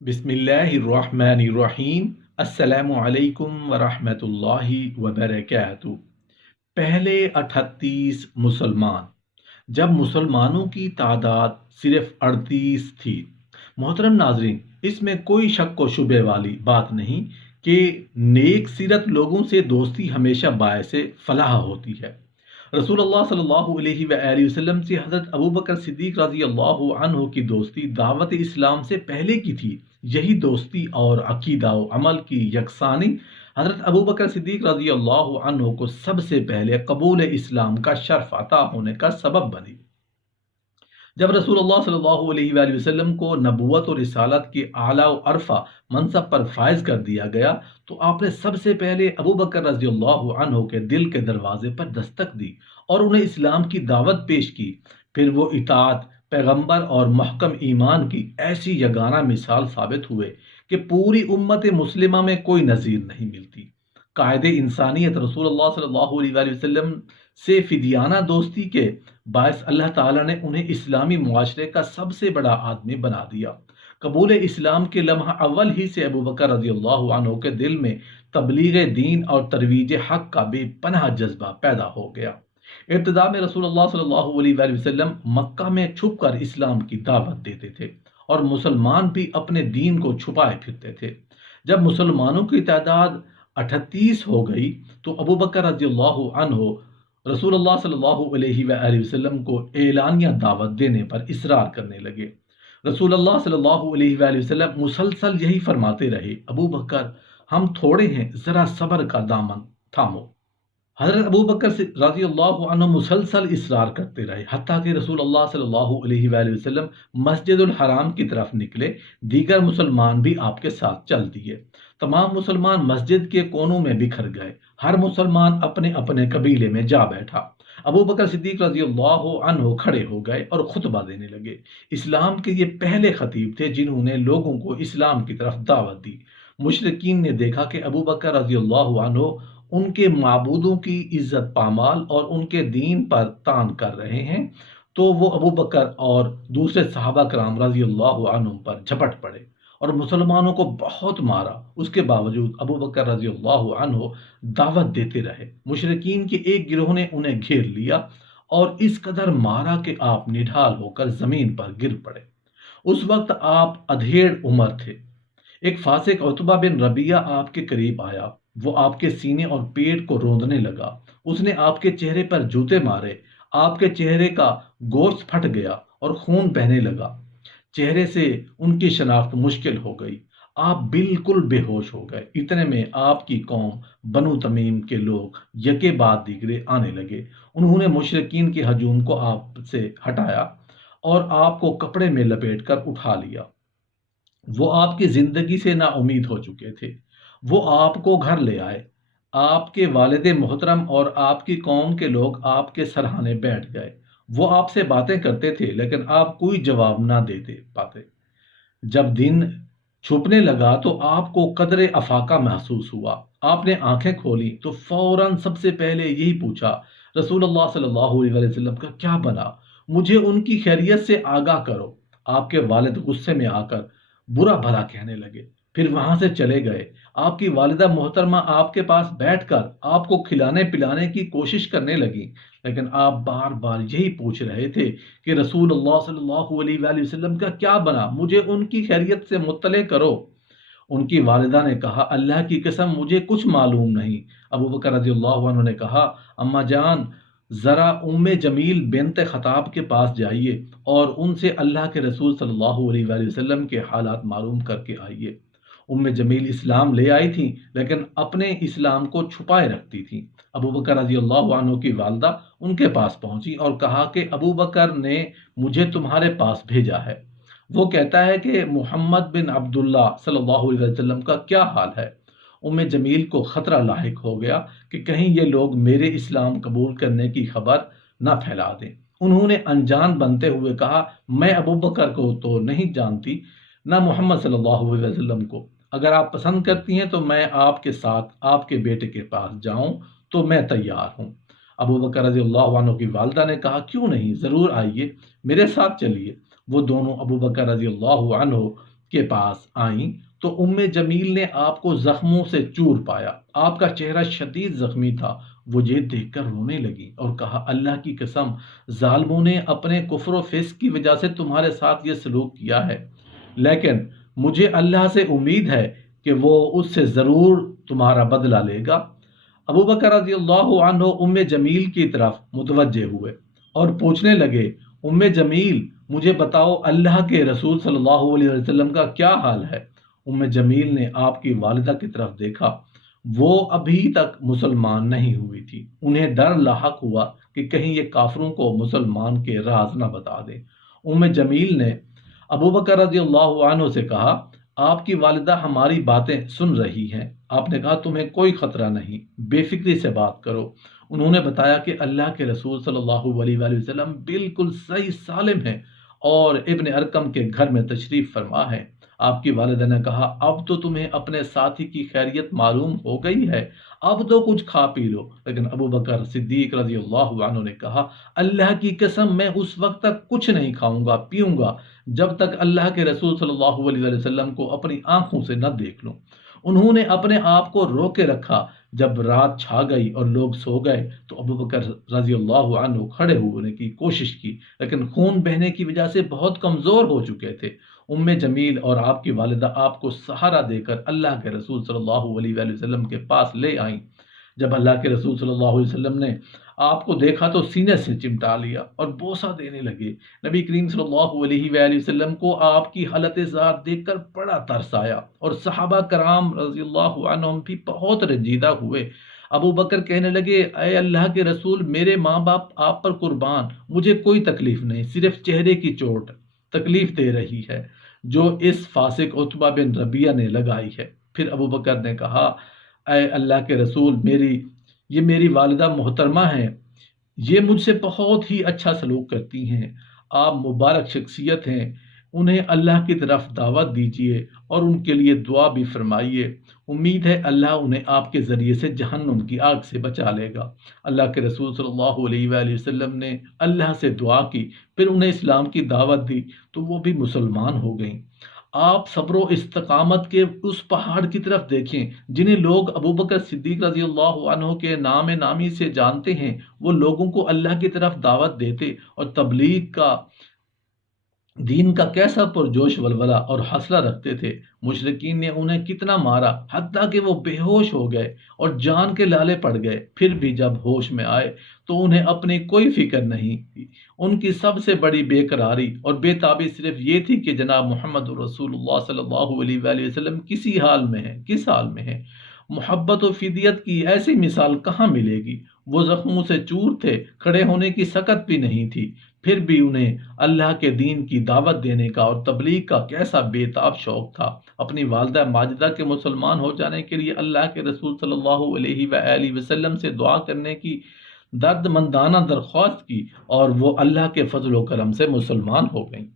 بسم اللہ الرحمن الرحیم۔ السلام علیکم ورحمۃ اللہ وبرکاتہ۔ پہلے 38 مسلمان، جب مسلمانوں کی تعداد صرف 38 تھی۔ محترم ناظرین، اس میں کوئی شک و شبے والی بات نہیں کہ نیک سیرت لوگوں سے دوستی ہمیشہ باعث فلاح ہوتی ہے۔ رسول اللہ صلی اللہ علیہ وآلہ وسلم سے حضرت ابوبکر صدیق رضی اللہ عنہ کی دوستی دعوت اسلام سے پہلے کی تھی۔ یہی دوستی اور عقیدہ و عمل کی یکسانی حضرت ابوبکر صدیق رضی اللہ عنہ کو سب سے پہلے قبول اسلام کا شرف عطا ہونے کا سبب بنی۔ جب رسول اللہ صلی اللہ علیہ وآلہ وسلم کو نبوت اور رسالت کے اعلیٰ و عرفہ منصب پر فائز کر دیا گیا تو آپ نے سب سے پہلے ابوبکر رضی اللہ عنہ کے دل کے دروازے پر دستک دی اور انہیں اسلام کی دعوت پیش کی۔ پھر وہ اطاعت، پیغمبر اور محکم ایمان کی ایسی یگانہ مثال ثابت ہوئے کہ پوری امت مسلمہ میں کوئی نظیر نہیں ملتی۔ قائد انسانیت رسول اللہ صلی اللہ علیہ وآلہ وسلم سے فدیانہ دوستی کے باعث اللہ تعالیٰ نے انہیں اسلامی معاشرے کا سب سے بڑا آدمی بنا دیا۔ قبول اسلام کے لمحہ اول ہی سے ابوبکر رضی اللہ عنہ کے دل میں تبلیغ دین اور ترویج حق کا بے پناہ جذبہ پیدا ہو گیا۔ ابتدا میں رسول اللہ صلی اللہ علیہ وآلہ وسلم مکہ میں چھپ کر اسلام کی دعوت دیتے تھے اور مسلمان بھی اپنے دین کو چھپائے پھرتے تھے۔ جب مسلمانوں کی تعداد 38 ہو گئی تو ابوبکر رضی اللہ عنہ رسول اللہ صلی اللہ علیہ وآلہ وسلم کو اعلانیہ دعوت دینے پر اصرار کرنے لگے۔ رسول اللہ صلی اللہ علیہ وآلہ وسلم مسلسل یہی فرماتے رہے، ابوبکر ہم تھوڑے ہیں، ذرا صبر کا دامن تھامو۔ حضرت ابوبکر رضی اللہ عنہ مسلسل اصرار کرتے رہے، حتیٰ کہ رسول اللہ صلی اللہ علیہ وآلہ وسلم مسجد الحرام کی طرف نکلے۔ دیگر مسلمان بھی آپ کے ساتھ چل دیے۔ تمام مسلمان مسجد کے کونوں میں بکھر گئے، ہر مسلمان اپنے اپنے قبیلے میں جا بیٹھا۔ ابوبکر صدیق رضی اللہ عنہ کھڑے ہو گئے اور خطبہ دینے لگے۔ اسلام کے یہ پہلے خطیب تھے جنہوں نے لوگوں کو اسلام کی طرف دعوت دی۔ مشرکین نے دیکھا کہ ابوبکر رضی اللہ عنہ ان کے معبودوں کی عزت پامال اور ان کے دین پر طعن کر رہے ہیں، تو وہ ابوبکر اور دوسرے صحابہ کرام رضی اللہ عنہم پر جھپٹ پڑے اور مسلمانوں کو بہت مارا۔ اس کے باوجود ابوبکر رضی اللہ عنہ دعوت دیتے رہے۔ مشرکین کے ایک گروہ نے انہیں گھیر لیا اور اس قدر مارا کہ آپ نڈھال ہو کر زمین پر گر پڑے۔ اس وقت آپ ادھیڑ عمر تھے۔ ایک فاسق عتبہ بن ربیعہ آپ کے قریب آیا۔ وہ آپ کے سینے اور پیٹ کو روندنے لگا۔ اس نے آپ کے چہرے پر جوتے مارے۔ آپ کے چہرے کا گوشت پھٹ گیا اور خون بہنے لگا۔ چہرے سے ان کی شناخت مشکل ہو گئی۔ آپ بالکل بے ہوش ہو گئے۔ اتنے میں آپ کی قوم بنو تمیم کے لوگ یکے بعد دیگرے آنے لگے۔ انہوں نے مشرکین کے ہجوم کو آپ سے ہٹایا اور آپ کو کپڑے میں لپیٹ کر اٹھا لیا۔ وہ آپ کی زندگی سے نا امید ہو چکے تھے۔ وہ آپ کو گھر لے آئے۔ آپ کے والد محترم اور آپ کی قوم کے لوگ آپ کے سرہانے بیٹھ گئے۔ وہ آپ سے باتیں کرتے تھے لیکن آپ کوئی جواب نہ دیتے پاتے۔ جب دن چھپنے لگا تو آپ کو قدر افاقہ محسوس ہوا۔ آپ نے آنکھیں کھولی تو فوراً سب سے پہلے یہی پوچھا، رسول اللہ صلی اللہ علیہ وسلم کا کیا بنا؟ مجھے ان کی خیریت سے آگاہ کرو۔ آپ کے والد غصے میں آ کر برا بھلا کہنے لگے، پھر وہاں سے چلے گئے۔ آپ کی والدہ محترمہ آپ کے پاس بیٹھ کر آپ کو کھلانے پلانے کی کوشش کرنے لگی، لیکن آپ بار بار یہی پوچھ رہے تھے کہ رسول اللہ صلی اللہ علیہ وآلہ وسلم کا کیا بنا؟ مجھے ان کی خیریت سے مطلع کرو۔ ان کی والدہ نے کہا، اللہ کی قسم مجھے کچھ معلوم نہیں۔ ابوبکر رضی اللہ عنہ نے کہا، اماں جان ذرا جمیل بنت خطاب کے پاس جائیے اور ان سے اللہ کے رسول صلی اللہ علیہ وآلہ وسلم کے حالات معلوم کر کے آئیے۔ جمیل اسلام لے آئی تھیں لیکن اپنے اسلام کو چھپائے رکھتی تھیں۔ ابوبکر رضی اللہ عنہ کی والدہ ان کے پاس پہنچی اور کہا کہ ابوبکر نے مجھے تمہارے پاس بھیجا ہے۔ وہ کہتا ہے کہ محمد بن عبداللہ صلی اللہ علیہ وسلم کا کیا حال ہے؟ جمیل کو خطرہ لاحق ہو گیا کہ کہیں یہ لوگ میرے اسلام قبول کرنے کی خبر نہ پھیلا دیں۔ انہوں نے انجان بنتے ہوئے کہا، میں ابوبکر کو تو نہیں جانتی، نہ محمد صلی اللہ علیہ وسلم کو۔ اگر آپ پسند کرتی ہیں تو میں آپ کے ساتھ آپ کے بیٹے کے پاس جاؤں تو میں تیار ہوں۔ ابوبکر رضی اللہ عنہ کی والدہ نے کہا، کیوں نہیں، ضرور آئیے، میرے ساتھ چلیے۔ وہ دونوں ابوبکر رضی اللہ عنہ کے پاس آئیں تو جمیل نے آپ کو زخموں سے چور پایا، آپ کا چہرہ شدید زخمی تھا۔ وہ یہ دیکھ کر رونے لگی اور کہا، اللہ کی قسم، ظالموں نے اپنے کفر و فسق کی وجہ سے تمہارے ساتھ یہ سلوک کیا ہے، لیکن مجھے اللہ سے امید ہے کہ وہ اس سے ضرور تمہارا بدلہ لے گا۔ ابو بکر رضی اللہ عنہ جمیل کی طرف متوجہ ہوئے اور پوچھنے لگے، جمیل، مجھے بتاؤ اللہ کے رسول صلی اللہ علیہ وسلم کا کیا حال ہے؟ جمیل نے آپ کی والدہ کی طرف دیکھا، وہ ابھی تک مسلمان نہیں ہوئی تھی۔ انہیں ڈر لاحق ہوا کہ کہیں یہ کافروں کو مسلمان کے راز نہ بتا دے۔ جمیل نے ابو بکر رضی اللہ عنہ سے کہا، آپ کی والدہ ہماری باتیں سن رہی ہیں۔ آپ نے کہا، تمہیں کوئی خطرہ نہیں، بے فکری سے بات کرو۔ انہوں نے بتایا کہ اللہ کے رسول صلی اللہ علیہ وآلہ وسلم بالکل صحیح سالم ہیں اور ابن ارقم کے گھر میں تشریف فرما ہے۔ آپ کی والدہ نے کہا، اب تو تمہیں اپنے ساتھی کی خیریت معلوم ہو گئی ہے، اب تو کچھ کھا پی لو۔ لیکن ابو بکر صدیق رضی اللہ عنہ نے کہا، اللہ کی قسم، میں اس وقت تک کچھ نہیں کھاؤں گا پیوں گا جب تک اللہ کے رسول صلی اللہ علیہ وآلہ وسلم کو اپنی آنکھوں سے نہ دیکھ لوں۔ انہوں نے اپنے آپ کو روکے رکھا۔ جب رات چھا گئی اور لوگ سو گئے تو ابو بکر رضی اللہ عنہ کھڑے ہونے کی کوشش کی، لیکن خون بہنے کی وجہ سے بہت کمزور ہو چکے تھے۔ جمیل اور آپ کی والدہ آپ کو سہارا دے کر اللہ کے رسول صلی اللہ علیہ وآلہ وسلم کے پاس لے آئیں۔ جب اللہ کے رسول صلی اللہ علیہ وسلم نے آپ کو دیکھا تو سینے سے چمٹا لیا اور بوسہ دینے لگے۔ نبی کریم صلی اللہ علیہ وآلہ وسلم کو آپ کی حالت زار دیکھ کر بڑا ترس آیا اور صحابہ کرام رضی اللہ عنہم بھی بہت رنجیدہ ہوئے۔ ابو بکر کہنے لگے، اے اللہ کے رسول، میرے ماں باپ آپ پر قربان، مجھے کوئی تکلیف نہیں، صرف چہرے کی چوٹ تکلیف دے رہی ہے جو اس فاسق عتبہ بن ربیعہ نے لگائی ہے۔ پھر ابو بکر نے کہا، اے اللہ کے رسول، یہ میری والدہ محترمہ ہیں، یہ مجھ سے بہت ہی اچھا سلوک کرتی ہیں، آپ مبارک شخصیت ہیں، انہیں اللہ کی طرف دعوت دیجیے اور ان کے لیے دعا بھی فرمائیے، امید ہے اللہ انہیں آپ کے ذریعے سے جہنم کی آگ سے بچا لے گا۔ اللہ کے رسول صلی اللہ علیہ وآلہ وسلم نے اللہ سے دعا کی، پھر انہیں اسلام کی دعوت دی تو وہ بھی مسلمان ہو گئیں۔ آپ صبر و استقامت کے اس پہاڑ کی طرف دیکھیں جنہیں لوگ ابو بکر صدیق رضی اللہ عنہ کے نام نامی سے جانتے ہیں۔ وہ لوگوں کو اللہ کی طرف دعوت دیتے اور تبلیغ کا، دین کا کیسا پرجوش ولولہ اور حوصلہ رکھتے تھے۔ مشرکین نے انہیں کتنا مارا، حتیٰ کہ وہ بے ہوش ہو گئے اور جان کے لالے پڑ گئے، پھر بھی جب ہوش میں آئے تو انہیں اپنی کوئی فکر نہیں تھی۔ ان کی سب سے بڑی بے قراری اور بے تابی صرف یہ تھی کہ جناب محمد رسول اللہ صلی اللہ علیہ وآلہ وسلم کسی حال میں ہیں، کس حال میں ہیں۔ محبت و فدیت کی ایسی مثال کہاں ملے گی؟ وہ زخموں سے چور تھے، کھڑے ہونے کی سکت بھی نہیں تھی، پھر بھی انہیں اللہ کے دین کی دعوت دینے کا اور تبلیغ کا کیسا بے تاب شوق تھا۔ اپنی والدہ ماجدہ کے مسلمان ہو جانے کے لیے اللہ کے رسول صلی اللہ علیہ وآلہ وسلم سے دعا کرنے کی درد مندانہ درخواست کی اور وہ اللہ کے فضل و کرم سے مسلمان ہو گئیں۔